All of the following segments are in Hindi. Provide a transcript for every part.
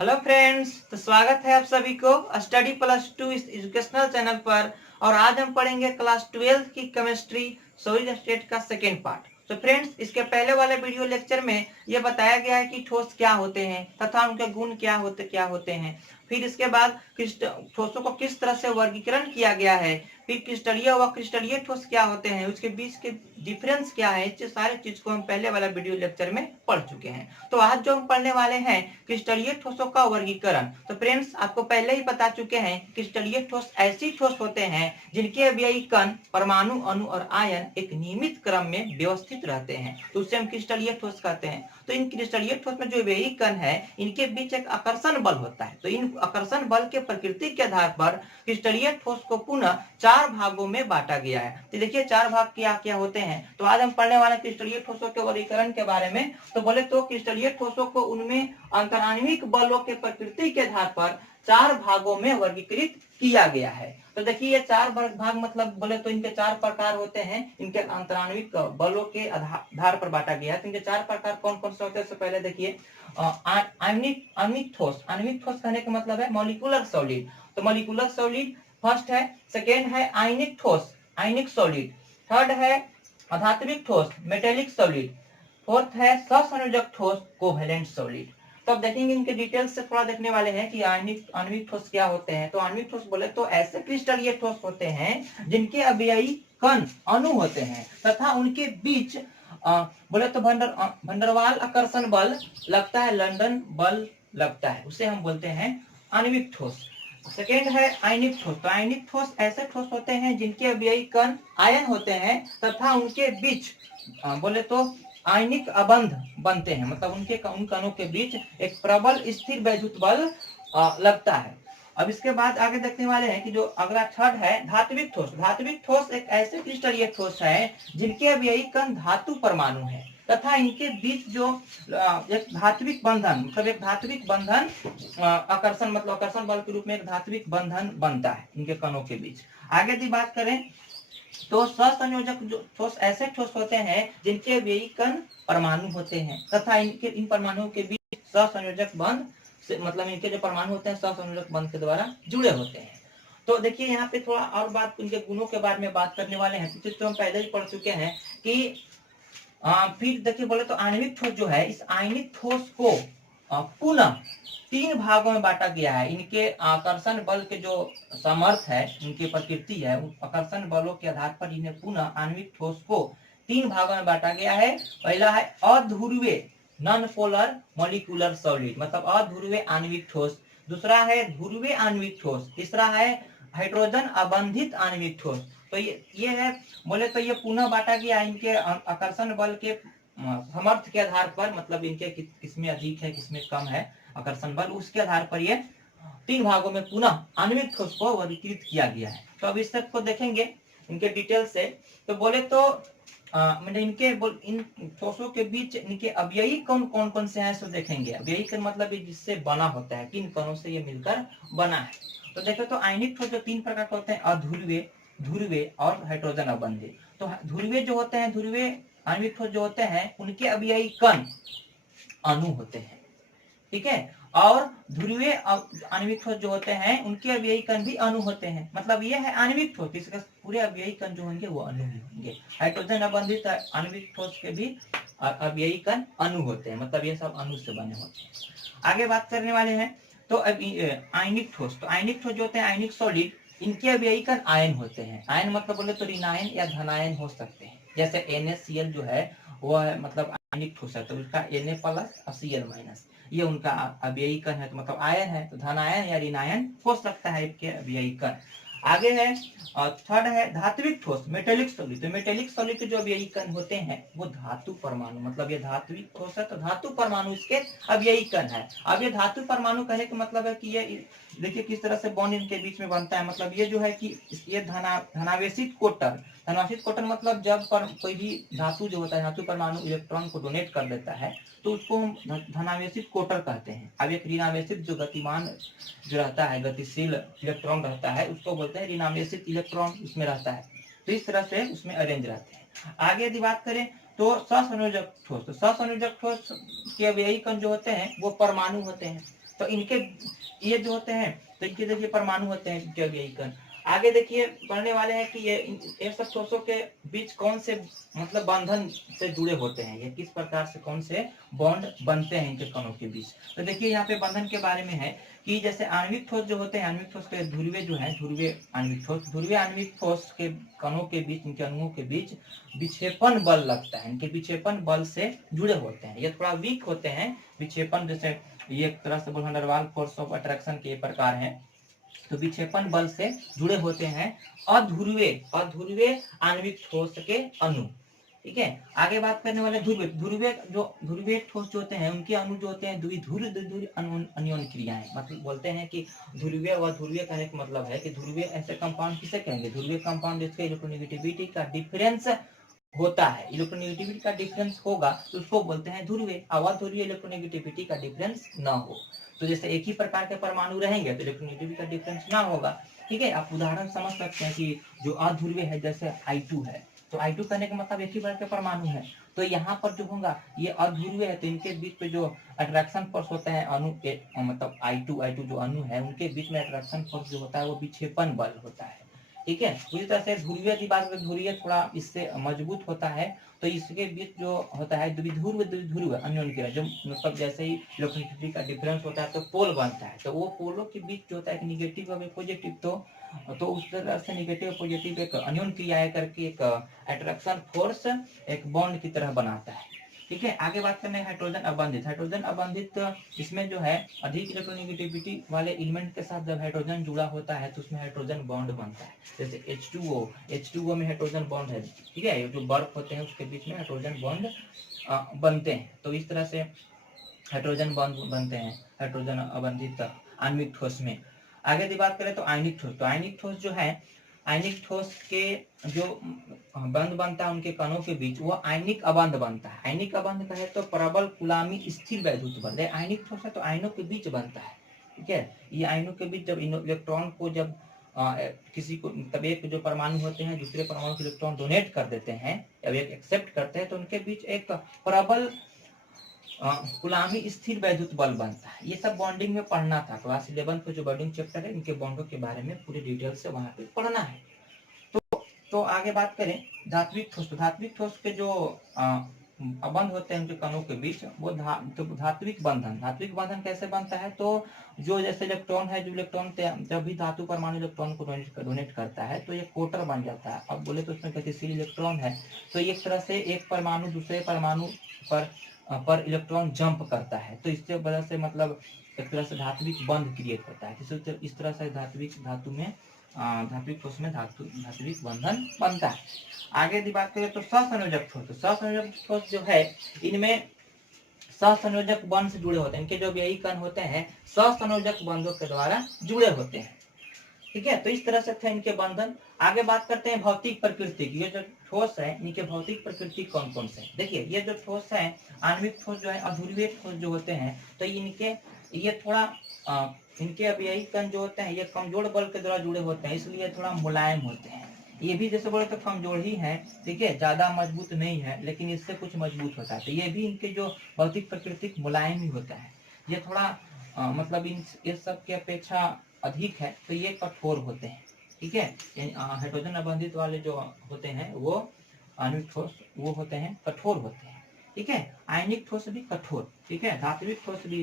हेलो फ्रेंड्स, तो स्वागत है आप सभी को स्टडी प्लस 2 इस एजुकेशनल चैनल पर। और आज हम पढ़ेंगे क्लास 12 की केमिस्ट्री सॉलिड स्टेट का सेकेंड पार्ट। तो फ्रेंड्स, इसके पहले वाले वीडियो लेक्चर में यह बताया गया है कि ठोस क्या होते हैं तथा उनके गुण क्या होते हैं। फिर इसके बाद ठोसों को किस तरह से वर्गीकरण किया गया है, फिर क्रिस्टलीय व क्रिस्टलीय ठोस क्या होते हैं, उसके बीच के डिफरेंस क्या है, ये सारे चीज को हम पहले वाला वीडियो लेक्चर में पढ़ चुके हैं। तो आज जो हम पढ़ने वाले हैं क्रिस्टलीय ठोसों का वर्गीकरण। तो फ्रेंड्स, आपको पहले ही बता चुके हैं क्रिस्टलीय ठोस ऐसी ठोस होते हैं जिनके अवयवी कण, परमाणु, अणु और आयन एक नियमित क्रम में व्यवस्थित रहते हैं, तो उसे हम क्रिस्टलीय ठोस कहते हैं। तो इन क्रिस्टलीय ठोस में जो अवयवी कण है, इनके बीच एक आकर्षण बल होता है। तो इन आकर्षण बल के प्रकृति के आधार पर क्रिस्टलीय ठोस को पुनः 4 भागों में बांटा गया है। तो देखिए 4 भाग क्या क्या होते हैं। तो आज हम पढ़ने वाले क्रिस्टलीय ठोसों के वर्गीकरण के बारे में। तो बोले तो क्रिस्टलीय ठोसों को उनमें अंतराण्विक बलों के प्रकृति के आधार पर 4 भागों में वर्गीकृत किया गया है। तो देखिए ये 4 भाग मतलब बोले तो इनके 4 प्रकार होते हैं। इनके अंतराण्विक बलों के आधार पर बांटा गया है। तो इनके 4 प्रकार कौन कौन से होते हैं। सबसे पहले देखिए आणविक ठोस। आणविक ठोस कहने का मतलब है मॉलिक्यूलर सॉलिड। तो मॉलिक्यूलर सॉलिड फर्स्ट है। सेकेंड है आयनिक ठोस, आयनिक सॉलिड। थर्ड है अधात्विक ठोस, मेटेलिक सॉलिड। फोर्थ है सहसंयोजक ठोस, कोवेलेंट सॉलिड। तो अब देखेंगे इनके डिटेल्स से थोड़ा देखने वाले हैं कि आणविक ठोस क्या होते हैं। तो आणविक ठोस बोले तो ऐसे क्रिस्टलीय ठोस होते हैं जिनके अवयवी कण, अणु होते हैं तथा उनके बीच बोले तो भंडरवाल आकर्षण बल लगता है, लंदन बल लगता है, उसे हम बोलते हैं आणविक ठोस। सेकेंड है आयनिक ठोस। तो आयनिक ठोस ऐसे ठोस होते हैं जिनके अवयवी कण आयन होते हैं तथा उनके बीच बोले तो आयनिक अबंध बनते हैं, मतलब उन कणों के बीच एक प्रबल स्थिर वैद्युत बल लगता है। अब इसके बाद आगे देखने वाले हैं कि जो अगला थर्ड है धात्विक ठोस। धात्विक ठोस एक ऐसे क्रिस्टलीय ठोस है जिनके अवयवी कण धातु परमाणु है तथा इनके बीच जो एक धात्विक बंधन, मतलब एक धात्विक बंधन आकर्षण, मतलब आकर्षण बल के रूप में एक धात्विक बंधन बनता है इनके कणों के बीच। आगे यदि बात करें तो सहसंयोजक ठोस ऐसे ठोस होते हैं जिनके अवयवी कण परमाणु होते हैं तथा इन परमाणुओं के बीच सहसंयोजक बंध से, मतलब इनके जो परमाणु होते हैं सहसंयोजक बंध के द्वारा जुड़े होते हैं। तो देखिए यहाँ पे थोड़ा और बात उनके गुणों के बारे में बात करने वाले हैं, तो हम पहले ही पढ़ चुके हैं कि फिर देखिए बोले तो आणविक ठोस जो है, इस आणविक ठोस को पुनः 3 भागों में बांटा गया है। इनके आकर्षण बल के जो समर्थ है, इनकी प्रकृति है, उन आकर्षण बलों के आधार पर इन्हें पुनः आणविक ठोस को 3 भागों में बांटा गया है। पहला है अध्रुवीय नॉन पोलर मॉलिक्यूलर सॉलिड, मतलब अध्रुवीय आणविक ठोस। दूसरा है ध्रुवीय आणविक ठोस। तीसरा है हाइड्रोजन अबंधित आणविक ठोस। तो ये है बोले तो ये पुनः बांटा गया इनके आकर्षण बल के समर्थ के आधार पर, मतलब इनके किसमें अधिक है किसमें कम है आकर्षण बल, उसके आधार पर ये 3 भागों में पुनः आणविक ठोस को वर्गीकृत किया गया है। तो अब इस तक को देखेंगे इनके डिटेल से। तो बोले तो इन ठोसों के बीच इनके अवयवी कौन कौन से हैं, सो देखेंगे। अवयवी कण मतलब जिससे बना होता है, किन कणों से ये मिलकर बना है। तो देखो तो आयनिक ठोस जो 3 प्रकार के होते हैं, अध्रुवीय, ध्रुवीय और हाइड्रोजन अबंधित। तो ध्रुवीय जो होते हैं, ध्रुवीय आणविक ठोस जो होते हैं, उनके अवयवी कण अणु होते हैं, ठीक है। और ध्रुवीय आणविक ठोस जो होते हैं, उनके अवयवी कण भी अणु होते हैं, मतलब ये है आणविक ठोस, इसके पूरे अवयवी कण जो होंगे वो अणु ही होंगे। हाइड्रोजन अबंधित आणविक ठोस के भी अवयवी कण अणु होते हैं, मतलब ये सब अणु से बने होते हैं। आगे बात करने वाले हैं तो आयनिक ठोस। तो आयनिक ठोस जो होते हैं, आयनिक सॉलिड, इनके अवयवी कण आयन होते हैं। आयन मतलब बोले तो ऋणायन या धनायन हो सकते हैं। जैसे NaCl जो है वो है मतलब आयनिक ठोस है, तो उसका Na प्लस और Cl माइनस, ये उनका अवयवी कण है, तो मतलब आयन है, तो धनायन या ऋणायन हो सकता है इनके अवयवी कण। आगे है थर्ड है धात्विक ठोस, मेटेलिक सॉलिड। तो मेटेलिक सॉलिड के जो अवयवी कण होते हैं वो धातु परमाणु, मतलब ये धात्विक ठोस है तो धातु परमाणु इसके अवयवी कण है। अब ये धातु परमाणु कहने का मतलब है कि ये देखिए किस तरह से बॉन्ड इनके बीच में बनता है। मतलब ये जो है कि ये धनावेशित कोटर, धनावेशित कोटर मतलब जब पर कोई भी धातु जो होता है, धातु परमाणु इलेक्ट्रॉन को डोनेट कर देता है तो उसको हम धनावेशित कोटर कहते हैं। अब एक ऋणावेशित जो गतिमान जो रहता है, गतिशील इलेक्ट्रॉन रहता है, उसको बोलते हैं ऋणावेशित इलेक्ट्रॉन उसमें रहता है। तो इस तरह से उसमें अरेंज रहते हैं। आगे यदि बात करें तो सहसंयोजक ठोस। तो सहसंयोजक ठोस के अवयवी कण जो होते हैं वो परमाणु होते हैं। तो इनके ये जो होते हैं तो इनके देखिए परमाणु होते हैं जो यही कण। आगे देखिए पढ़ने वाले हैं कि ये सब ठोसों के बीच कौन से मतलब बंधन से जुड़े होते हैं, ये किस प्रकार से कौन से बॉन्ड बनते हैं इनके कणों के बीच। तो देखिए यहाँ पे बंधन के बारे में है कि जैसे आणविक ठोस जो होते हैं, आणविक ठोस के ध्रुवीय जो है, ध्रुवीय आणविक ठोस के कणों के बीच, इनके अणुओं के बीच विक्षेपण बल लगता है, इनके विक्षेपण बल से जुड़े होते हैं। ये थोड़ा वीक होते हैं विक्षेपण, जैसे ये एक तरह से वंडर वाल फोर्स ऑफ अट्रैक्शन के प्रकार है, तो विक्षेपण बल से जुड़े होते हैं अध्रुवीय आणविक ठोस के अणु। ठीक है, आगे बात करने वाले ध्रुवीय ठोस जो होते हैं उनके अणु जो होते हैं द्विध्रुवीय अनियन क्रियाएं, मतलब बोलते हैं कि ध्रुवीय व ध्रुवीय कहने का मतलब है कि ध्रुवीय ऐसे कंपाउंड किसे कहेंगे, ध्रुवीय कंपाउंड जिसके इलेक्ट्रोनेगेटिविटी का डिफरेंस होता है, इलेक्ट्रोनेगेटिविटी का डिफरेंस होगा तो उसको बोलते हैं ध्रुवीय। अध्रुवीय इलेक्ट्रोनेगेटिविटी का डिफरेंस ना हो, तो जैसे एक ही प्रकार के परमाणु रहेंगे तो इलेक्ट्रोनेगेटिविटी का डिफरेंस ना होगा। ठीक है, आप उदाहरण समझ सकते हैं कि जो अध्रुवीय है जैसे I2 है, तो I2 कहने का मतलब एक ही प्रकार के परमाणु है, तो यहाँ पर जो होगा ये अध्रुवीय है, तो इनके बीच पे जो अट्रैक्शन फोर्स होता है अणु के, मतलब I2 जो अणु है उनके बीच में अट्रैक्शन फोर्स जो होता है वो विक्षेपण बल होता है। ठीक है, उसी तरह से ध्रुवीय की बात करें, ध्रुवीय थोड़ा इससे मजबूत होता है, तो इसके बीच जो होता है द्विध्रुव अन्योन्य क्रिया, जो मतलब जैसे ही इलेक्ट्रोनेगेटिविटी का डिफरेंस होता है तो पोल बनता है, तो वो पोलों के बीच जो होता है निगेटिव और पॉजिटिव, तो उस तरह से निगेटिव पॉजिटिव एक अन्योन्य क्रियाएं करके एक अट्रैक्शन फोर्स एक बॉन्ड की तरह बनाता है। ठीक है, आगे बात करने हाइड्रोजन अबंधित इसमें जो है अधिक इलेक्ट्रोनेगेटिविटी वाले एलिमेंट के साथ जब हाइड्रोजन जुड़ा होता है तो उसमें हाइड्रोजन बॉन्ड बनता है, जैसे H2O में हाइड्रोजन बॉन्ड है। ठीक है, जो बर्फ होते हैं उसके बीच में हाइड्रोजन बॉन्ड बनते हैं, तो इस तरह से हाइड्रोजन बॉन्ड बनते हैं हाइड्रोजन अबंधित आणविक ठोस में। आगे की बात करें तो आयनिक ठोस जो है, आयनिक ठोस के जो बंध बनता है उनके कणों के बीच वो आयनिक अबंध बनता है। आयनिक अबंध कहे तो प्रबल कुलामी स्थिर वैद्युत बल, आयनिक ठोस है तो आयनों के बीच बनता है। ठीक है, ये आयनों के बीच जब इलेक्ट्रॉन को जब किसी को तब एक जो परमाणु होते हैं दूसरे परमाणु को इलेक्ट्रॉन डोनेट कर देते हैं या एक एक्सेप्ट करते हैं तो उनके बीच एक प्रबल गुलामी स्थिर वैद्युत बल बनता है। ये सब बॉन्डिंग में पढ़ना था, क्लास 11 पे जो बॉन्डिंग चैप्टर है इनके बॉन्डों के बारे में पूरी डिटेल से वहां पे पढ़ना है। तो आगे बात करें धात्विक ठोस के जो बंध होते हैं उनके कणों के बीच वो धात्विक बंधन कैसे बनता है, तो जो जैसे इलेक्ट्रॉन है, जो इलेक्ट्रॉन जब भी धातु परमाणु इलेक्ट्रॉन को डोनेट करता है तो ये कोटर बन जाता है। अब बोले तो उसमें गतिशील इलेक्ट्रॉन है, तो एक तरह से एक परमाणु दूसरे परमाणु पर इलेक्ट्रॉन जंप करता है, तो इससे वजह से मतलब एक तरह से धात्विक बंध क्रिएट होता है। इस तरह से धात्विक ठोस में धात्विक बंधन बनता है। आगे की बात करें तो सहसंयोजक ठोस जो है इनमें सहसंयोजक बंध से जुड़े होते हैं, इनके जो यही कण होते हैं सहसंयोजक बंधों के द्वारा जुड़े होते हैं। ठीक है, तो इस तरह से थे इनके बंधन। आगे बात करते हैं भौतिक प्रकृति की। ये जो ठोस है इनके भौतिक प्रकृति कौन कौन से, देखिए ये जो ठोस है आणविक ठोस जो है अध्रुवीय ठोस जो होते हैं, तो इनके ये थोड़ा इनके अब यही कण जो होते हैं ये कमजोर बल के द्वारा जुड़े होते हैं, इसलिए थोड़ा मुलायम होते हैं। ये भी जैसे बोले तो कमजोर ही है, ठीक है, ज्यादा मजबूत नहीं है, लेकिन इससे कुछ मजबूत होता है, तो ये भी इनके जो भौतिक प्रकृति मुलायम ही होता है। ये थोड़ा मतलब इन सब की अपेक्षा अधिक है, तो ये कठोर होते हैं। ठीक है, हाइड्रोजन अबंधित वाले जो होते हैं वो आणविक ठोस वो होते हैं कठोर होते हैं। ठीक है, आयनिक ठोस भी कठोर, ठीक है, धात्विक ठोस भी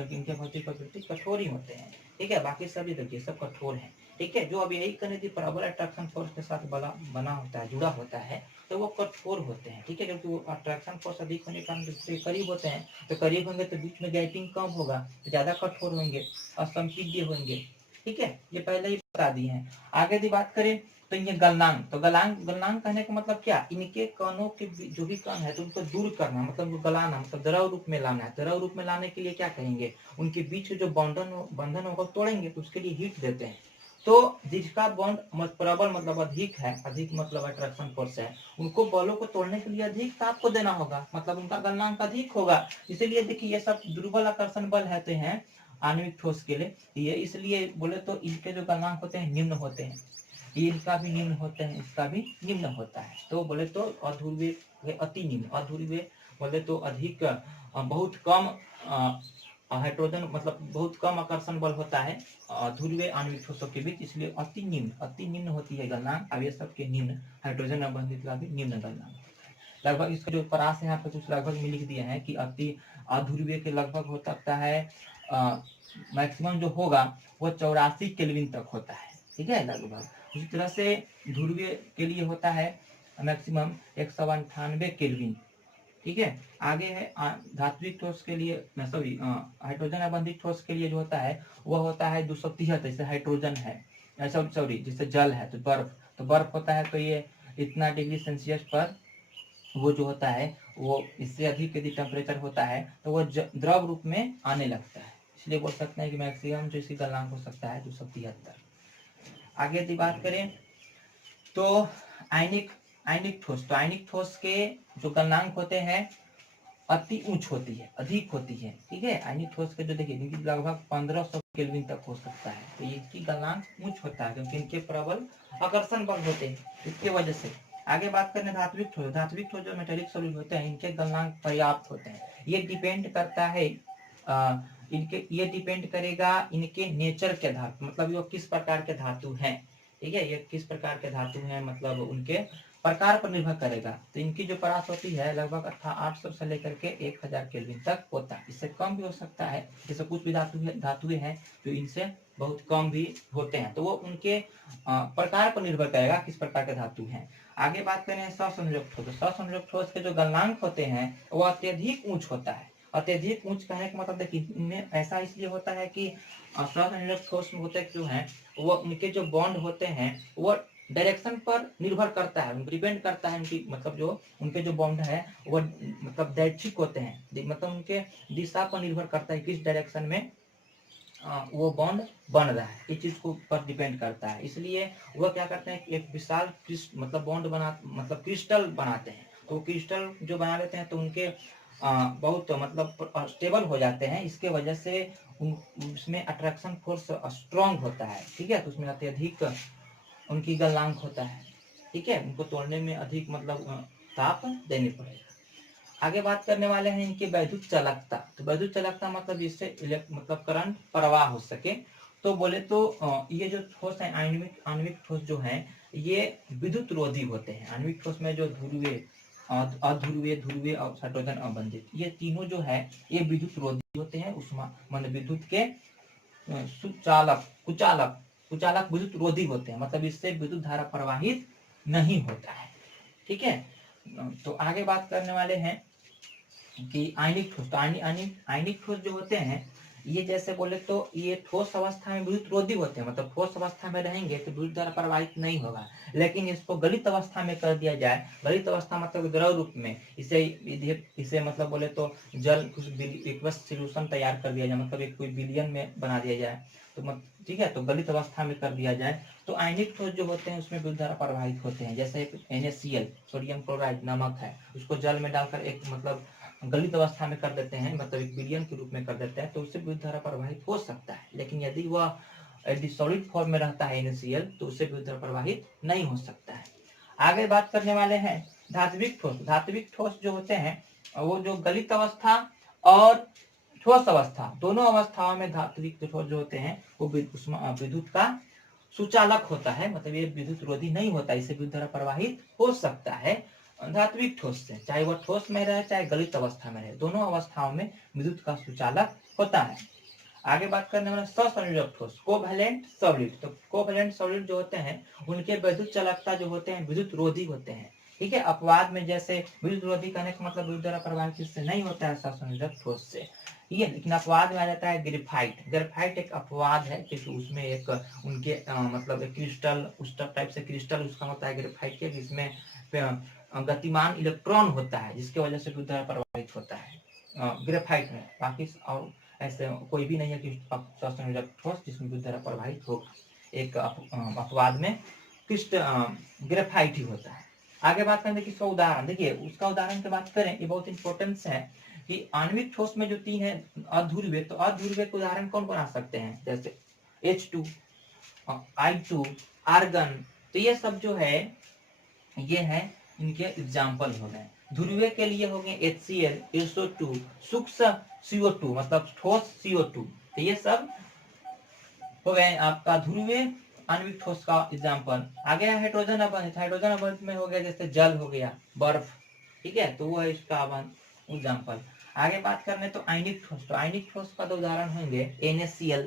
इनके भौतिक प्रकृति कठोर ही होते हैं। ठीक है, बाकी सभी देखिए सब कठोर हैं। ठीक है, जो अब यही कण प्रबल अट्रैक्शन फोर्स के साथ बना होता है, जुड़ा होता है, तो वो कठोर होते हैं। ठीक है, क्योंकि वो अट्रैक्शन फोर्स अधिक होने के कारण दूसरे करीब होते हैं, तो करीब होंगे तो बीच में गैपिंग कम होगा, तो ज्यादा कठोर होंगे, असंपीड्य होंगे। ठीक है, ये पहले ही बता दिए हैं। आगे की बात करें तो ये गलनांक, तो गलनांक कहने का मतलब क्या, इनके कणों के जो भी कण है तो उनको दूर करना, मतलब गलाना, मतलब द्रव रूप में लाना है। द्रव रूप में लाने के लिए क्या करेंगे, उनके बीच जो बंधन होगा तोड़ेंगे, तो उसके लिए हीट देते हैं। तो जिसका बॉन्ड प्रबल मतलब अधिक है, अधिक मतलब अट्रैक्शन फोर्स है, उनको बलों को तोड़ने के लिए अधिक ताप को देना होगा, मतलब उनका गलनांक अधिक होगा। इसीलिए देखिए ये सब दुर्बल आकर्षण बल रहते हैं आणविक ठोस के लिए, ये इसलिए बोले तो इनके जो गलनांक होते हैं निम्न होते हैं, इनका भी निम्न होते हैं, इसका भी निम्न होता है। तो बोले तो अध्रुवीय अति निम्न, अध्रुवीय बोले तो अधिक बहुत कम हाइड्रोजन मतलब बहुत कम आकर्षण बल होता है ध्रुवीय आणविक ठोसों के बीच, इसलिए अति निम्न होती है गलनांक। अब ये सबके निम्न हाइड्रोजन अबंधित का भी निम्न गलनांक होता है। लगभग इसका जो परास है यहाँ पे कुछ लगभग में लिख दिया है कि अति अध्रुवीय के लगभग हो सकता है मैक्सिमम जो होगा वो 84 केल्विन तक होता है, ठीक है लगभग। उसी तरह से ध्रुवीय के लिए होता है मैक्सिमम 198 केल्विन, ठीक है। आगे है धात्विक ठोस के लिए सॉरी हाइड्रोजन अबंधित ठोस के लिए जो होता है वह होता है 273। जैसे हाइड्रोजन है सॉरी जैसे जल है तो बर्फ होता है तो ये इतना डिग्री सेल्सियस पर वो जो होता है वो इससे अधिक यदि टेम्परेचर होता है तो वो द्रव रूप में आने लगता है, इसलिए बोल सकते हैं कि मैक्सिमम जो इसकी गलनांक हो सकता है 273। आगे यदि बात करें तो आयनिक ठोस, तो आयनिक ठोस के जो गलनांक होते हैं अति उच्च होती है, अधिक होती है, ठीक है। आयनिक ठोस के जो देखिए इनकी लगभग 1500 केल्विन तक हो सकता है, तो ये इसकी गलनांक उच्च होता है क्योंकि इनके प्रबल आकर्षण बल होते हैं, इसके वजह से। आगे बात करें धात्विक ठोस जो मेटेलिक सॉलिड होते हैं इनके गलनांक पर्याप्त होते हैं। ये डिपेंड करता है ये डिपेंड करेगा इनके नेचर के आधार, मतलब ये किस प्रकार के धातु हैं, ठीक है। ये किस प्रकार के धातु हैं मतलब उनके प्रकार पर निर्भर करेगा। तो इनकी जो परास होती है लगभग 800 से लेकर के 1000 केल्विन तक होता है, इससे कम भी हो सकता है। जैसे कुछ भी धातुएं हैं जो इनसे बहुत कम भी होते हैं, तो वो उनके प्रकार पर निर्भर करेगा किस प्रकार के धातु हैं। आगे बात करें ससंयोजक ठोस, ससंयोजक ठोस के जो गलनांक होते हैं वो अत्यधिक उच्च होता है। अत्यधिक उच्च कहने का मतलब देखिए इनमें ऐसा इसलिए होता है कि ससंयोजक ठोस में होते जो है वो उनके जो बॉन्ड होते हैं वो डायरेक्शन पर निर्भर करता है, डिपेंड करता है उनकी मतलब जो उनके जो बॉन्ड है वो मतलब दैक्षिक होते हैं, मतलब उनके दिशा पर निर्भर करता है किस डायरेक्शन में वो बॉन्ड बन रहा है, इस चीज को पर डिपेंड करता है। इसलिए वह क्या करते हैं एक विशाल मतलब बॉन्ड मतलब क्रिस्टल बनाते हैं। तो क्रिस्टल जो बना लेते हैं तो उनके बहुत मतलब स्टेबल हो जाते हैं, इसके वजह से उसमें अट्रैक्शन फोर्स स्ट्रांग होता है, ठीक है। तो उसमें अत्यधिक उनकी गलनांक होता है, ठीक है। उनको तोड़ने में अधिक मतलब ताप देनी पड़ेगा। आगे बात करने वाले हैं इनकी वैद्युत चालकता। तो वैद्युत चालकता मतलब इससे मतलब करंट प्रवाह हो सके। तो बोले तो ये जो ठोस है आणविक ठोस जो है ये विद्युत रोधी होते हैं। आणविक ठोस में जो ध्रुवीय ध्रुवीय और हाइड्रोजन अबंधित ये तीनों जो है ये विद्युत रोधी होते हैं। उसमें मतलब विद्युत के कुचालक विद्युत रोधी होते हैं, मतलब इससे विद्युत धारा प्रवाहित नहीं होता है, ठीक है। तो आगे बात करने वाले हैं कि आयनिक ठोस। तो आयनिक ठोस जो होते हैं ये जैसे बोले तो ये ठोस अवस्था में विद्युत रोधी होते हैं, मतलब ठोस अवस्था में रहेंगे तो विद्युत धारा प्रवाहित नहीं होगा। लेकिन इसको गलित अवस्था में कर दिया जाए, गलित अवस्था मतलब द्रव रूप में इसे मतलब बोले तो जल कुछ एक्वस सॉल्यूशन तैयार कर दिया जाए, मतलब एक कोई विलयन में बना दिया जाए तो ठीक है, तो गलित अवस्था में कर दिया जाए तो आयनिक ठोस जो होते हैं उसमें विद्युत धारा प्रवाहित होते हैं। जैसे एक NaCl सोडियम क्लोराइड नमक है, उसको जल में डालकर एक मतलब गलित अवस्था में कर देते हैं, मतलब एक विलयन के रूप में कर देते हैं तो उससे विद्युत धारा प्रवाहित हो सकता है। लेकिन यदि वह सॉलिड फॉर्म में रहता है NaCl तो उससे विद्युत धारा प्रवाहित नहीं हो सकता है। आगे बात करने वाले हैं धात्विक ठोस। धात्विक ठोस जो होते हैं वो जो गलित अवस्था और ठोस अवस्था दोनों अवस्थाओं में धात्विक ठोस जो होते हैं वो विद्युत का सुचालक होता है, मतलब ये विद्युत रोधी नहीं होता, इससे विद्युत धारा प्रवाहित हो सकता है धात्विक ठोस से, चाहे वह ठोस में रहे चाहे गलित अवस्था में रहे, दोनों अवस्थाओं में विद्युत का सुचालक होता है। आगे बात करने वाला ससंयोजक ठोस, कोवैलेंट सॉलिड। तो कोवैलेंट सॉलिड जो होते हैं उनके विद्युत चालकता जो होते हैं विद्युत रोधी होते हैं, ठीक है। अपवाद में जैसे विद्युत रोधी करने का मतलब विद्युत धारा प्रवाहित इससे नहीं होता है ससंयोजक ठोस से, ठीक है। लेकिन अपवाद में आ जाता है ग्रेफाइट एक अपवाद है क्योंकि उसमें एक उनके मतलब एक क्रिस्टल उस टाइप से क्रिस्टल उसका होता है ग्रेफाइट के, जिसमें गतिमान इलेक्ट्रॉन होता है जिसकी वजह से विद्युत धारा प्रवाहित होता है ग्रेफाइट में। बाकी और ऐसे कोई भी नहीं है कि ससंयोजक ठोस जिसमें विद्युत धारा प्रवाहित हो, एक अपवाद में ग्रेफाइट ही होता है। आगे बात करें इसका उदाहरण, देखिए उसका उदाहरण की बात करें ये बहुत इंपॉर्टेंस है कि आणविक ठोस में जो तीन है अध्रुवीय, तो अध्रुवीय के उदाहरण कौन बना सकते हैं, जैसे H2 I2 आर्गन। तो ये सब जो है ये है इनके एग्जाम्पल हो गए। ध्रुवीय के लिए हो गए HCl, SO2, सूक्ष्म CO2 मतलब ठोस CO2। तो ये सब हो गए आपका ध्रुवीय आणविक ठोस का एग्जाम्पल। आगे हाइड्रोजन अबंध, हाइड्रोजन अबंध में हो गया जैसे जल हो गया, बर्फ, ठीक है, तो वो है इसका अबंध एग्जाम्पल। आगे बात करने तो आयनिक ठोस, तो आयनिक ठोस का दो उदाहरण होंगे NaCl,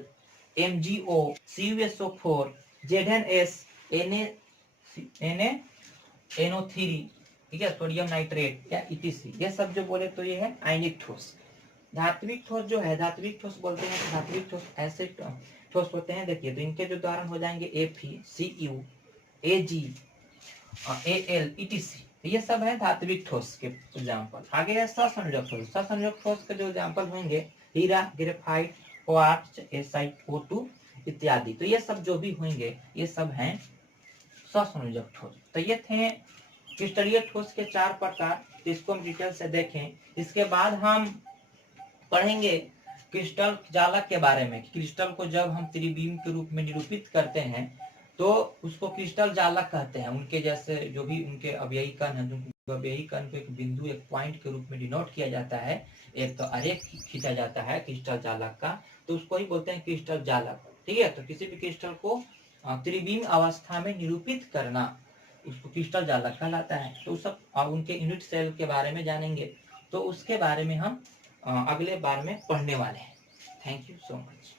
MgO, CuSO4, ZnS, NaNO3, ठीक है, सोडियम नाइट्रेट या ETC। ये सब जो बोले तो ये है आयनिक ठोस। धात्विक ठोस जो है, धात्विक ठोस बोलते हैं, धात्विक ठोस ऐसे ठोस होते हैं, देखिए तो इनके जो उदाहरण हो जाएंगे Fe, Cu, Ag, Al, ETC। ये सब है धात्विक ठोस के एग्जाम्पल। आगे है सहसंयोजक ठोस, सहसंयोजक ठोस के जो एग्जाम्पल होंगे हीरा, ग्रेफाइट, क्वार्ट्ज, SiO2 इत्यादि। तो ये सब जो भी होंगे ये सब हैं सहसंयोजक ठोस। तो ये थे क्रिस्टलीय ठोस के 4 प्रकार, इसको हम डिटेल से देखें। इसके बाद हम पढ़ेंगे क्रिस्टल जालक के बारे में। क्रिस्टल को जब हम त्रिविम के रूप में निरूपित करते हैं तो उसको क्रिस्टल जालक कहते हैं। उनके जैसे जो भी उनके अवयवी कण है, अवयवी कण को एक बिंदु, एक पॉइंट के रूप में डिनोट किया जाता है, एक तो आरेख खींचा जाता है क्रिस्टल जालक का, तो उसको ही बोलते हैं क्रिस्टल जालक, ठीक है। तो किसी भी क्रिस्टल को त्रिविम अवस्था में निरूपित करना उसको क्रिस्टल जालक कहलाता है। तो सब उनके यूनिट सेल के बारे में जानेंगे, तो उसके बारे में हम अगले बार में पढ़ने वाले हैं। Thank you so much.